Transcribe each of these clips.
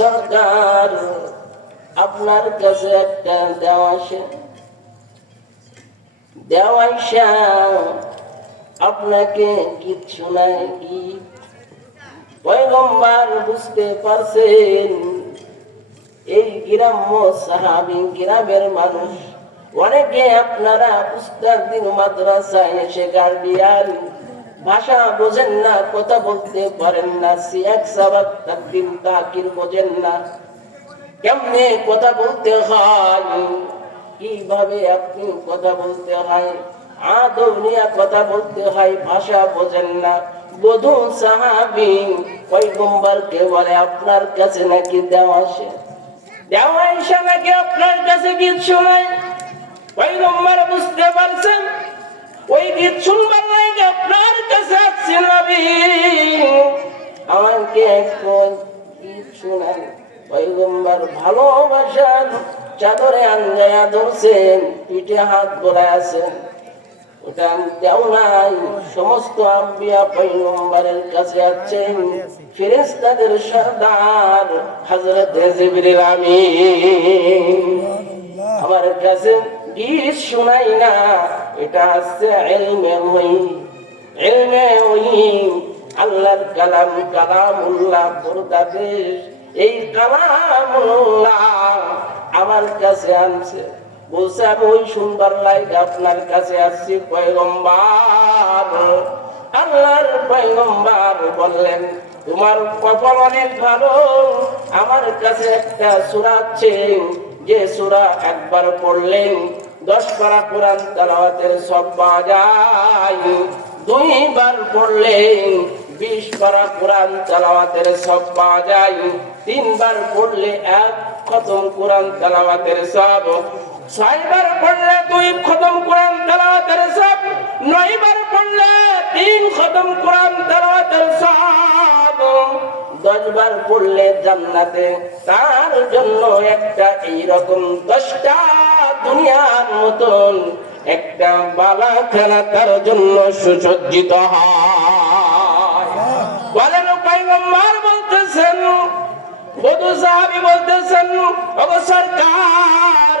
সরকার আপনার কাছে একটা দেওয়া আসে। দেওয়াইশা আপনাকে গীত শোনায় গীত পয়গম্বর বুঝতে পারছেন, এই গ্রাম্য সাহাবি, গ্রামের মানুষ, অনেকে আপনারা উস্তাদ দিন মাদ্রাসায় এসে গার্ডিয়ান। ভাষা বোঝেন না, কথা বলতে পারেন না সিয়াক সাবাক তাকদিম তাকির বোঝেন না। কেমনে কথা বলতে হয়? কীভাবে আপনি কথা বলতে হয়? কথা বলতে হয়, ভাষা বোঝেন না। বধু সাহাবি বলে, আপনার কাছে নাকি দেওয়া আসে? দেওয়া নাকি আপনার কাছে শোনায় পয়গম্বর বুঝতে পারছেন? ওই চাদরে আঞ্জায়া ধরছেন, পিঠে হাত বলায় আছেন। ওটা দেও নাই, সমস্ত আম্বিয়া পয়গম্বরের কাছে আছেন। ফেরেশতাদের সর্দার হযরত জিবরিল আমার কাছে গীত শোনাই না। এটা আছে ইলমে ওই ইলমে ওই আল্লাহর কালাম কালামুল্লাহ পরদাদেশ এই কালামুল্লাহ আমার কাছে আনছে। বলছে, আমি ওই সুন্দর লাইক আপনার কাছে আসছি পয়গম্বার। আল্লাহর পয়গম্বার বললেন, তোমার কপাল অনেক ভালো। আমার কাছে একটা সুরা আছে। যে সুরা একবার পড়লেন দশ পারা কোরআন তালাওয়াতের সব পাওয়া দুইবার পড়লেন বিশ পারা কোরআন তালাওয়াতের সব পাওয়া তিনবার পড়লে এক খতম কোরআন তালাওয়াতের সব। ছয়বার পড়লে দুই খতম কোরআন তালাওয়াতের সব। নয়বার পড়লে তিন খতম কোরআন তালাওয়াতের সব। দশবার পড়লে জান্নাতে তার জন্য একটা এইরকম দশটা দুনিয়ার মতন একটা বালা খেলা তার জন্য সুসজ্জিত হয়। বলেন পাইগম্বর বলতেছেন, বধু বলতেছেন ওগো সরকার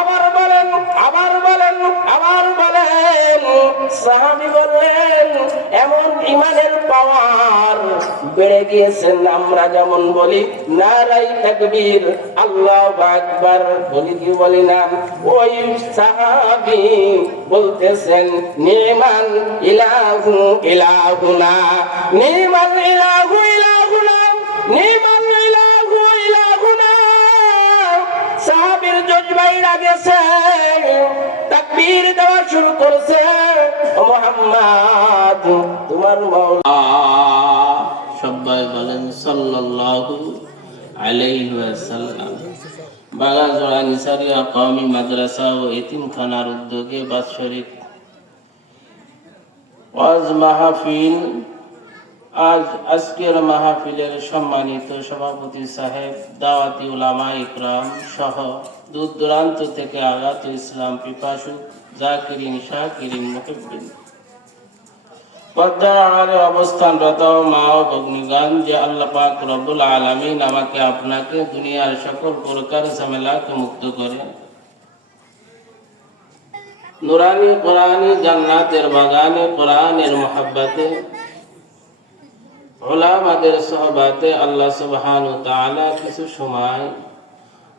আবার বলেন আবার বলেন আবার বলেন। সাহাবি বললেন, এমন ইমানের পাওয়ার বেড়ে গিয়েছেন আমরা যেমন বলি নারাই তাকবীর, আল্লাহ আকবার। বলি কি বলি না? ওই সাহাবি বলতেছেন, নিমান ইলাহু ইলাহুনা, নিমান ইলাহু ইলাহুনা, নিমান সবাই বলেন সাল্লাল্লাহু আলাইহি ওয়াসাল্লাম। বাগাজোড়া নিসারিয়া কওমি মাদ্রাসা ও এতিমখানার উদ্যোগে বাৎসরিক ওয়াজ আজ আজকের মাহফিলের সম্মানিত সভাপতি সাহেব, দাওয়াতি উলামা ইকরাম সহ দূর দূরান্ত থেকে আগাত ইসলাম পিপাসুক জাকিরিন, শাকিরিন, মুহিব্বিন। পর্দার আড়ালে অবস্থানরত মা ও যে আল্লাহ পাক আলামিন আমাকে আপনাকে দুনিয়ার সকল প্রকার ঝামেলাকে মুক্ত করে। নুরানি কোরআনি জান্নাতের বাগানে কোরআনের ওলামাদের সহবাতে আল্লাহ সুবহান তাআলা কিছু সময়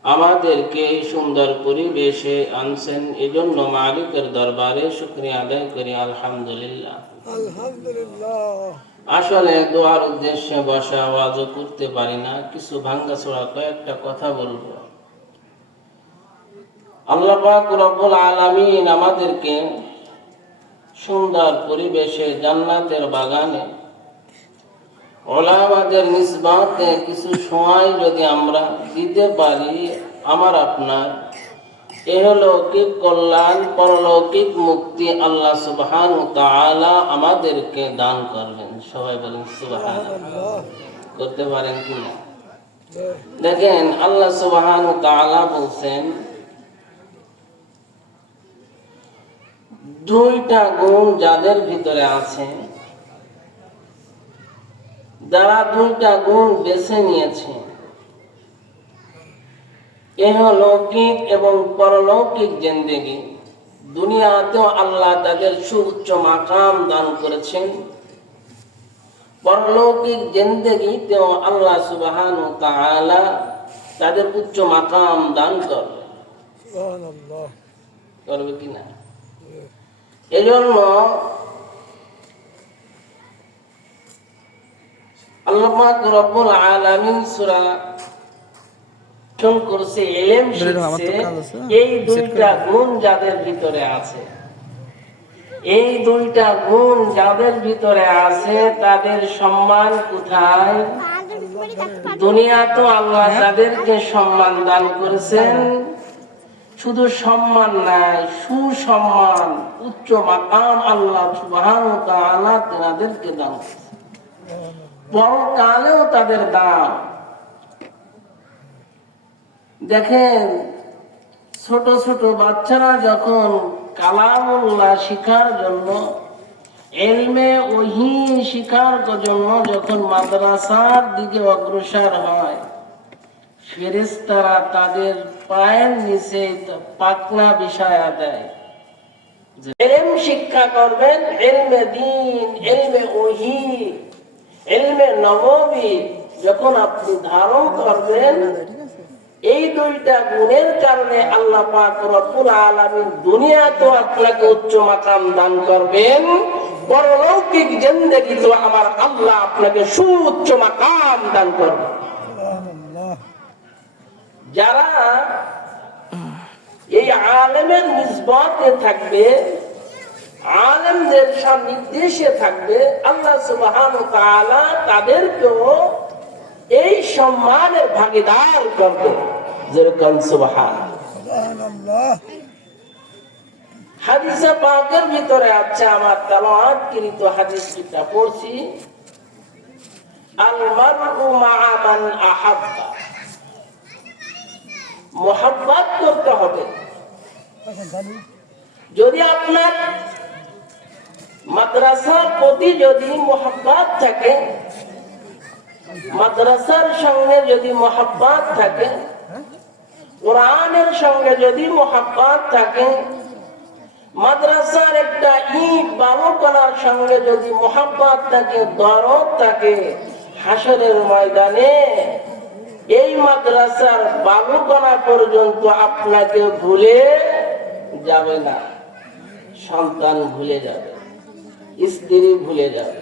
আমাদেরকে এই সুন্দর পরিবেশে আনছেন। এজন্য মালিকের দরবারে শুক্রিয়া আদায় করি আলহামদুলিল্লাহ। আসলে দোয়ার উদ্দেশ্যে বসা আওয়াজও করতে পারি না কিছু ভাঙ্গাচোরা কয়েকটা কথা বলব। আল্লাহ পাক রব্বুল আলামিন আমাদেরকে সুন্দর পরিবেশে জান্নাতের বাগানে ওলামাদের নিসবাতে কিছু সময় যদি আমরা দিতে পারি, আমার আপনার। এহলৌকিক কল্যাণ, পরলৌকিক মুক্তি আল্লাহ সুবহান তাআলা আমাদেরকে দান করবেন। সবাই বলেন সুবহান করতে পারেন কি না? দেখেন, আল্লাহ সুবহান তাআলা বলছেন, দুইটা গুণ যাদের ভিতরে আছে যারা দুইটা গুণ বেছে নিয়েছে লৌকিক এবং পরলৌকিক জিন্দেগি দুনিয়াতেও আল্লাহ তাদের সুউচ্চ মাকাম দান করেছেন। পরলৌকিক জিন্দেগিতেও আল্লাহ সুবাহান তাআলা তাদের উচ্চ মাকাম দান করবে করবে কিনা এজন্য আল্লাহ রব্বুল আলামিন সূরা করছে এলেম শিখছে এই দুইটা গুণ যাদের ভিতরে আছে। এই দুইটা গুণ যাদের ভিতরে আছে তাদের সম্মান কোথায়? দুনিয়া তো আল্লাহ তাদেরকে সম্মান দান করেছেন। শুধু সম্মান নাই সুসম্মান উচ্চ মাকাম আল্লাহ সুবহান তাআলা তেনাদেরকে দান করেছেন। পরকালেও তাদের দাম। দেখেন, ছোট ছোট বাচ্চারা যখন কালামুল্লাহ শিখার জন্য, এলমে ওহি শিখার জন্য যখন মাদ্রাসার দিকে অগ্রসর হয় ফেরেস্তারা তাদের পায়ের নিচে বিষয়া দেয়। শিক্ষা করবেন, এলমে দিন, এলমে ওহি এলমে যখন আপনি ধারণ করবেন, এই দুইটা গুণের কারণে আল্লাহ পাক রব্বুল আলামিন আপনাকে উচ্চ মাকাম দান করবেন। পরলৌকিক জিন্দেগি তো আমার আল্লাহ আপনাকে সুউচ্চ মাকাম দান করবেন। যারা এই আলেমের নিসবতে থাকবে আলেমদের নির্দেশে থাকবে আল্লাহ সুবহান তাদেরকেও এই সম্মানের ভাগিদার করবে। যেরকম সুবহান। হাদিসে পাকের ভিতরে আছে আমার তালাওয়াত কৃত হাদিসটা পড়ছি। আল মারউ মা'a মান আহাব্বা। মোহাব্বত করতে হবে। যদি আপনার মাদ্রাসার প্রতি যদি মোহাব্বত থাকে, মাদ্রাসার সঙ্গে যদি মোহাব্বত থাকে, কোরআনের সঙ্গে যদি মোহাব্বত থাকে, মাদ্রাসার একটা ইট বালু করার সঙ্গে যদি মোহাব্বত থাকে, দরদ থাকে, হাসরের ময়দানে, এই মাদ্রাসার বালুকণা পর্যন্ত আপনাকে ভুলে যাবে না, সন্তান ভুলে যাবে। স্ত্রী ভুলে যাবে,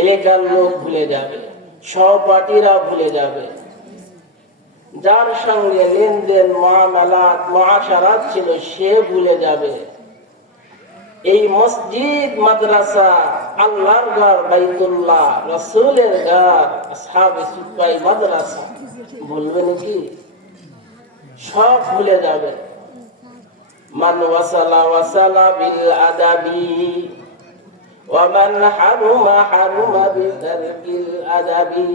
এলাকার লোক ভুলে যাবে, সহপাঠীরা ভুলে যাবে। যার সঙ্গে লেনদেন মহামেলাত মহাসারাত ছিল, সে ভুলে যাবে। এই মসজিদ, মাদ্রাসা, আল্লাহর ঘর, বাইতুল্লাহ, রসুলের ঘর সাহাবে সুপাই মাদ্রাসা বলবে নাকি সব ভুলে যাবে। মান ওয়াসালা ওয়াসালা বিল আদাবি। ওয়ামান হারুমা হারুমা বিতারকিল আদাবি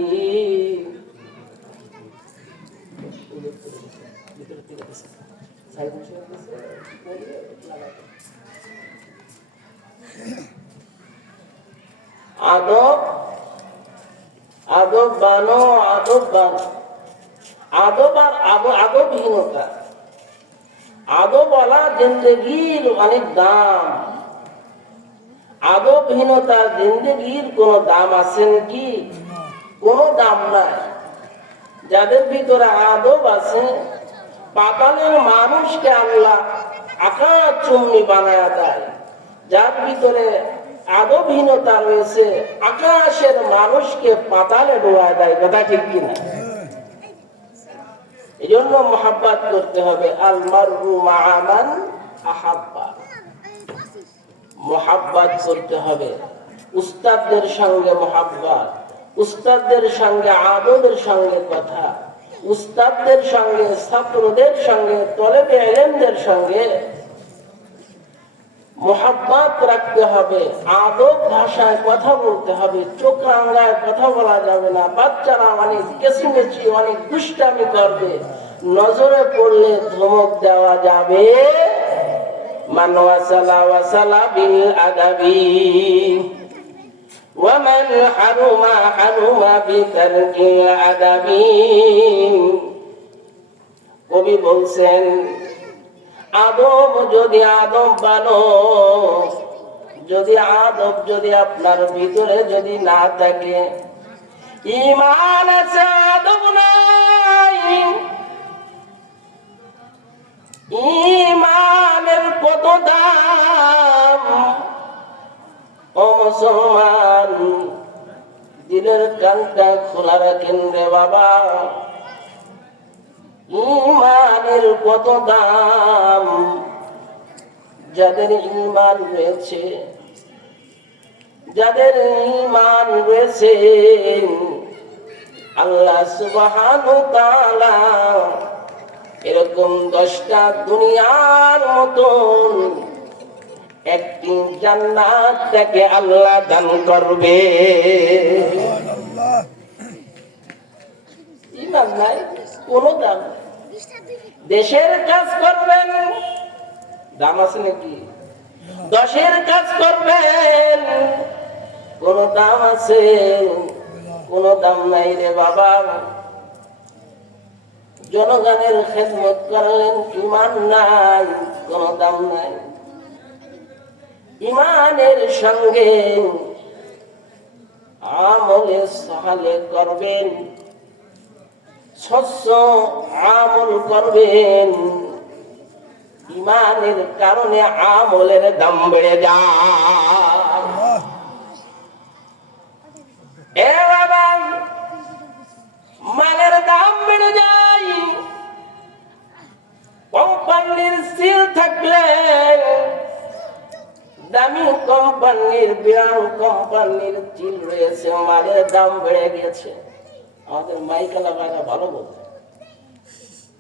আদব আদব বানো আদব বানো। আদব আর আদবহীনতা। আদবওয়ালা জিন্দগির অনেক দাম। আদবহীনতা জিন্দগির কোন দাম আছে কি কোন দাম নাই। যাদের ভিতরে আদব আছে, পাতালের মানুষকে আল্লাহ আকাশ চুম্মি বানায় দেয়। যার ভিতরে আদবহীনতা রয়েছে, আকাশের মানুষকে পাতালে ডোয়ায় দেয়। কথা ঠিক কিনা? এই জন্য মোহাব্বাত করতে হবে, আল মারু মাআমান আহাব্বা। মোহাব্বাত করতে হবে। উস্তাদদের সঙ্গে মোহাব্বাত, উস্তাদদের সঙ্গে আদবের সঙ্গে কথা, উস্তাদদের সঙ্গে, ছাত্রদের সঙ্গে, তলেবে এলেমদের সঙ্গে মোহাব্বত রাখতে হবে। আদব ভাষায় কথা বলতে হবে। চোখ রাঙ্গায় কথা বলা যাবে না। বাচ্চারা অনেক কেসিমেচি অনেক দুষ্টামি করবে। নজরে পড়লে ধমক দেওয়া যাবে। মান ওয়াসালা ওয়াসালা বিল আদাবি ومن حرم حرم بترك الأدب কবি বলছেন আদম যদি আদম বানো যদি আদব যদি আপনার ভিতরে যদি না থাকে ইমান আছে আদব নাই ইমানের কত দাম ও মুসলমান দিলের কানটা খোলা রাখেন রে বাবা। ইমানের কত দাম যাদের ইমান রয়েছে, যাদের ইমান রয়েছে, আল্লাহ তাআলা এরকম দশটা দুনিয়ার মতন একটি জান্নাত থেকে আল্লাহ দান করবে। কোন দাম দেশের কাজ করবেন, দাম আছে নাকি? দশের কাজ করবেন, কোন দাম আছে? কোন দাম নাই রে বাবা। জনগণের খেদমত করলেন, ইমান নাই, কোন দাম নাই। ইমানের সঙ্গে আমলে সহালে করবেন, শস্য আমল করবেন। ইমানের কারণে আমলের দাম বেড়ে যায়। দাম বেড়ে গেছে আমাদের মাইকালা ভাইরা ভালো বলতে।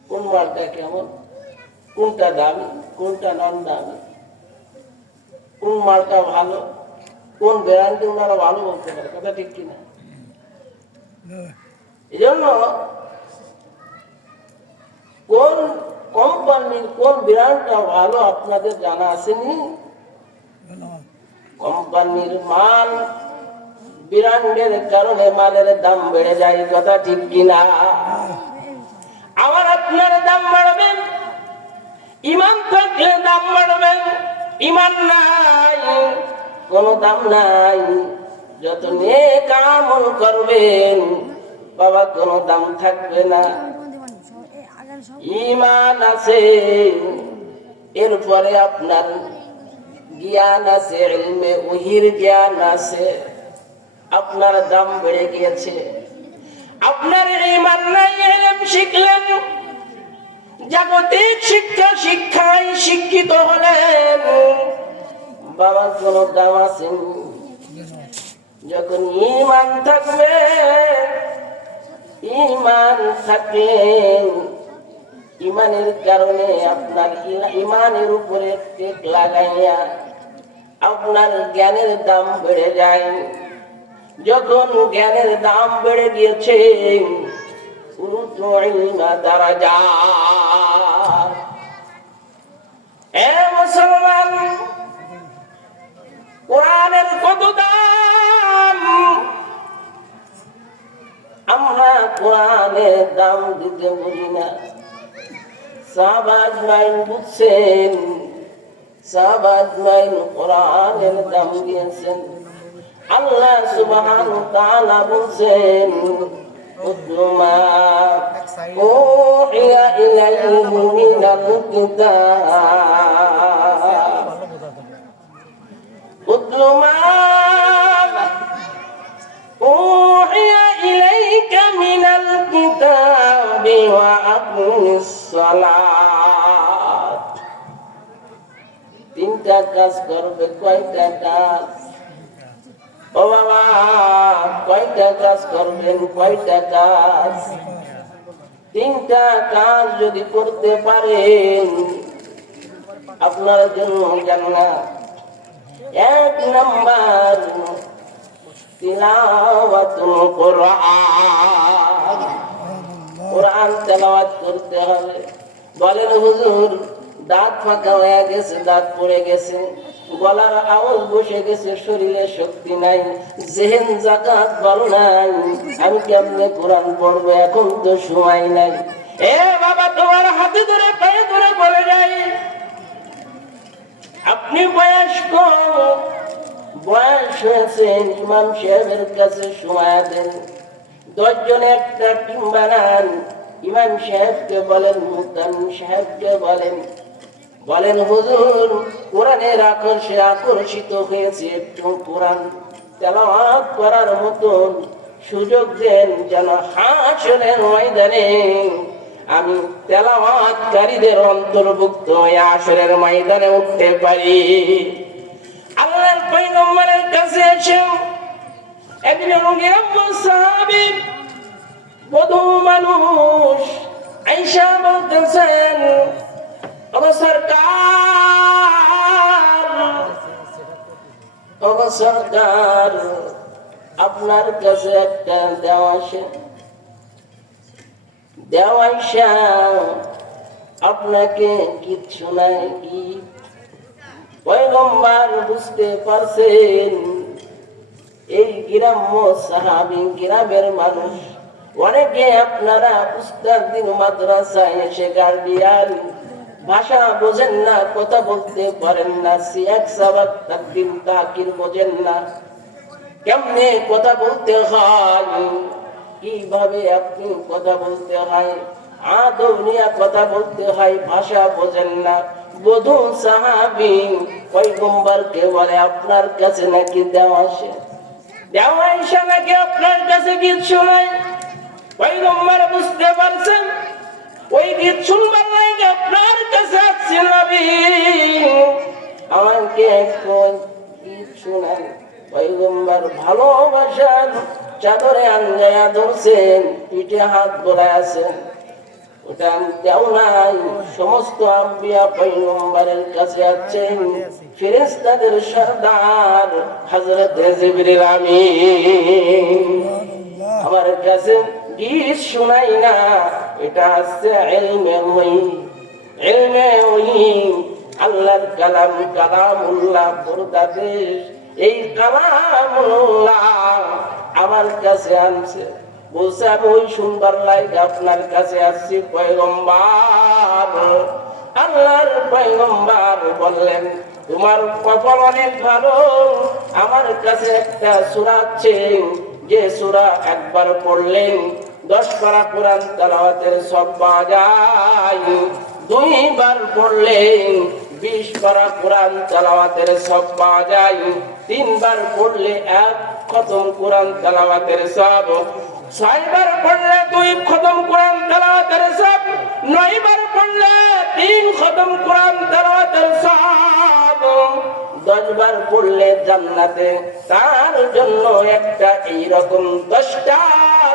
কোন মালটা কেমন? কোনটা দামি? কোনটা নন দামি? কোন মালটা ভালো? কোন ব্র্যান্ডে ওনারা ভালো বলতে পারে? কথা ঠিক কিনা? এই জন্য কোন কোম্পানির কোন ব্র্যান্ডটা ভালো আপনাদের জানা আসেনি? কোম্পানির মাল ব্র্যান্ডের কারণে মালের দাম বেড়ে যায়, কথা ঠিক কিনা? আমার আপনার দাম বাড়বেন, ইমান থাকলে দাম বাড়বেন, ইমান নাই, কোন দাম নাই। যত নেক আমল করবেন, বাবা, কোনো দাম থাকবে না। ইমান আছে, এরপরে আপনার জ্ঞান আছে ওহির জ্ঞান আছে। আপনার দাম বেড়ে গিয়েছে। আপনার ইমান নাই শিখলেন। জাগতিক শিক্ষা শিক্ষায় শিক্ষিত হলেন। বাবা কোন দাম আছে যখন ইমান থাকবে, ইমান থাকলে ইমানের কারণে আপনার ইমানের উপরে টেক লাগাইয়া আপনার জ্ঞানের দাম বেড়ে যায়। যখন জ্ঞানের দাম বেড়ে গিয়েছে আমরা কোরআনের দাম দিতে বুঝি না। সাহবাজ মাইন বুঝছেন? সাহবাজ মাইন কোরআনের দাম দিয়েছেন। আল্লাহ সুবহান তাআলা বলছেন اتل ما أوحي إليه من الكتاب اتل ما أوحي إليك من الكتاب وأقم الصلاة তিনটা কাজ করবে কয়টা কাজ ও বাবা, কয়টা কাজ করবেন কয়টা কাজ? তিনটা কাজ যদি করতে পারেন, আপনার জন্য জান্নাত এক নাম্বার তিলাওয়াতুল কোরআন। কোরআন তেলাওয়াত করতে হবে। বলেন হুজুর দাঁত ফাঁকা হয়ে গেছে, দাঁত পড়ে গেছে। গলার আওয়াজ বসে গেছে, শরীরে শক্তি নাই জেহেন জাকাত ভালো নাই। আমি কেমনে কোরআন পড়ব, এখন তো সময় নাই। এ বাবা, তোমার হাতে ধরে, পায়ে ধরে বলে যাই। আপনি বয়স্ক, বয়স হয়েছেন ইমাম সাহেবের কাছে সময় দেন। দশজনে একটা টিম বানান, ইমাম সাহেবকে বলেন মুতান সাহেবকে বলেন। বলেন, হুজুর কোরআনের আকর্ষে আকর্ষিত হয়েছে একটু কোরআন তেলাওয়াত করার মতন সুযোগ দেন যেন হাসনের ময়দানে। আমি তেলাওয়াতকারীদের অন্তর্ভুক্ত হয়ে আসরের ময়দানে উঠতে পারি। আল্লাহর পয়গম্বরের কাছে এসে একজন গ্রাম্য সাহাবী বধু মানুষ আইসা বলতেছেন সরকার আপনার কাছে একটা দেওয়া দেওয়াইশা আপনাকে কিচ্ছু নাই কি? পয়গম্বর বুঝতে পারছেন, এই গ্রাম্য সাহাবি, গ্রামের মানুষ, অনেকে আপনারা উস্তাদিন মাদ্রাসায় এসে গার্ডিয়ান ভাষা বোঝেন না, কথা বলতে পারেন না সিয়াক সাবাক তাকদিম তাকির বোঝেন না। কেমনে কথা বলতে হয়? কীভাবে আপনি কথা বলতে হয়? আদব নিয়ে কথা বলতে হয়, ভাষা বোঝেন না। বধু সাহাবি পয়গম্বরকে বলে, আপনার কাছে নাকি দেওয়া আসে? দেওয়া নাকি আপনার কাছে কিছু নাই। পয়গম্বর বুঝতে পারছেন? ওই গীত শুনবার আপনার কাছে আসছে নবী। আমাকে গীত শোনান? পয়গম্বর ভালোবাসার চাদরে আঞ্জায়া ধরছেন, পিঠে হাত বোলায় আছেন। ওটা দেও নাই, সমস্ত আম্বিয়া পয়গম্বরের কাছে আছেন। ফেরেশতাদের সর্দার হযরত জিবরিল আমিন। আমার কাছে গীত শোনাই না এটা আছে এলমে এলমে আল্লাহর কালাম কালামুল্লাহ পর্দাদেশ এই কালামুল্লাহ আমার কাছে আনছে। বলছে, আমি ওই শুনবার লাইক আপনার কাছে আসছি, পয়গম্বার। আল্লাহর পয়গম্বার বললেন, তোমার কপাল অনেক ভালো। আমার কাছে একটা সুরা আছে। যে সুরা একবার পড়লেন দশ পারা কোরআন তালাওয়াতের সব পাওয়া যায় দুইবার পড়লেন বিশ পারা কোরআন তালাওয়াতের সব পাওয়া তিনবার পড়লে এক খতম কোরআন তালাওয়াতের সব। ছয়বার পড়লে দুই খতম কোরআন তালাওয়াতের সব। নয়বার পড়লে তিন খতম কোরআন তালাওয়াতের সব। দশবার পড়লে জান্নাতে তার জন্য একটা এইরকম দশটা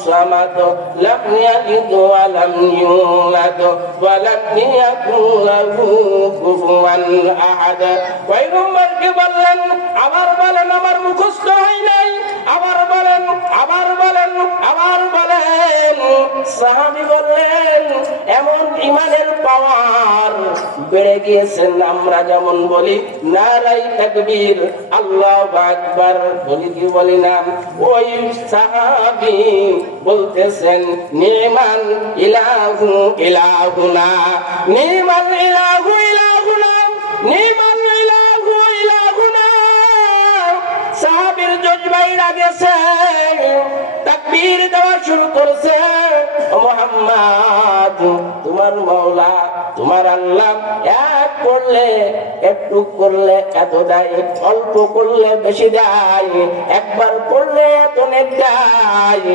সামাদ লাম ইয়ালিদ ওয়া লাম ইউলাদ ওয়া লাম ইয়াকুল লাহু কুফুয়ান আহাদ বেড়ে গিয়েছেন, আমরা যেমন বলি নারাই তাকবীর, আল্লাহ আকবার। বলি কি বলি না? ওই সাহাবি বলতেছেন, নিমান ইলাহু ইলাহুনা, নিমান ইলাহু ইলাহুনা, নিমান ইলাহু ইলাহুনা। সাহাবীর জজবাই লাগেছে তাকবীর দেওয়া শুরু করেছে। মোহাম্মদ, তোমার মৌলা তোমার আল্লাহ এক করলে, একটু করলে এত দেয় অল্প করলে বেশি দেয়, একবার করলে এত দেয়।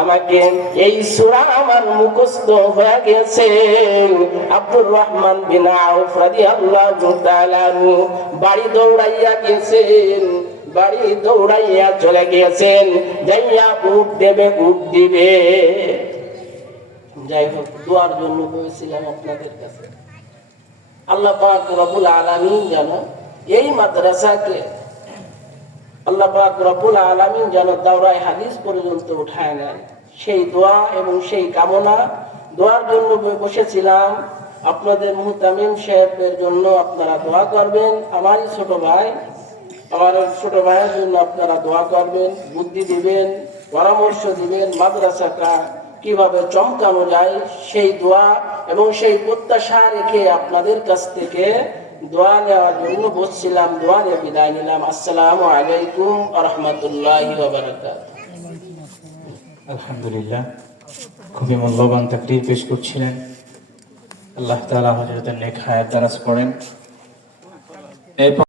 আমাকে এই সূরা আমার মুখস্থ হয়ে গেছে। আব্দুর রহমান বিন তাআলা আনহু বাড়ি দৌড়াইয়া গেছেন। বাড়ি দৌড়াইয়া চলে গিয়েছেন, যাইয়া উঠ দেবে, উঠ দিবে। যাই হোক, দোয়ার জন্য বলেছিলাম আপনাদের কাছে। আল্লাহ যেন হাদিস পর্যন্ত সেই দোয়া এবং সেই কামনা দোয়ার জন্য বসেছিলাম। আপনাদের মুহতামিম সাহেবের জন্য আপনারা দোয়া করবেন। আমারই ছোট ভাই আমার ছোট ভাইয়ের জন্য আপনারা দোয়া করবেন, বুদ্ধি দিবেন, পরামর্শ দিবেন, মাদ্রাসাটা কীভাবে চমকানো যায়, সেই দোয়া এবং সেই প্রত্যাশা রেখে আপনাদের কাছ থেকে দোয়া নেওয়ার জন্য বসছিলাম, দোয়া নিয়ে বিদায় নিলাম। আসসালামু আলাইকুম রহমতুল্লাহ আলহামদুলিল্লাহ, খুবই মূল্যবান তাকরির পেশ করছিলেন। আল্লাহ তাআলা হযরতের নেক হায়াত দারাজ করেন। এরপর